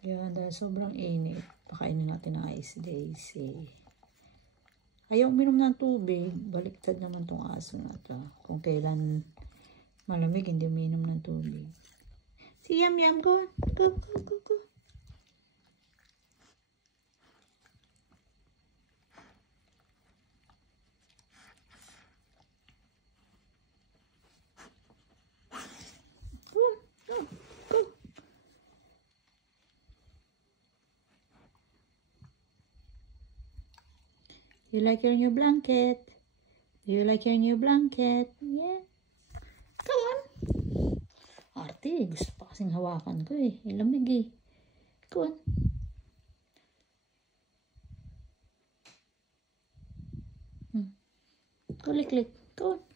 Yan, dahil sobrang init, pakainin natin ng Ice Daisy. Ayaw uminom ng tubig, baliktad naman tong aso na to. Kung kailan malamig, hindi uminom ng tubig. Si Yam Yam, go, go, go, go, go. You like your new blanket? Do you like your new blanket? Yeah. Come on. Arte, gusto pa kasing hawakan ko eh. Ilamig eh. Come on. Go, lick, lick. Go on.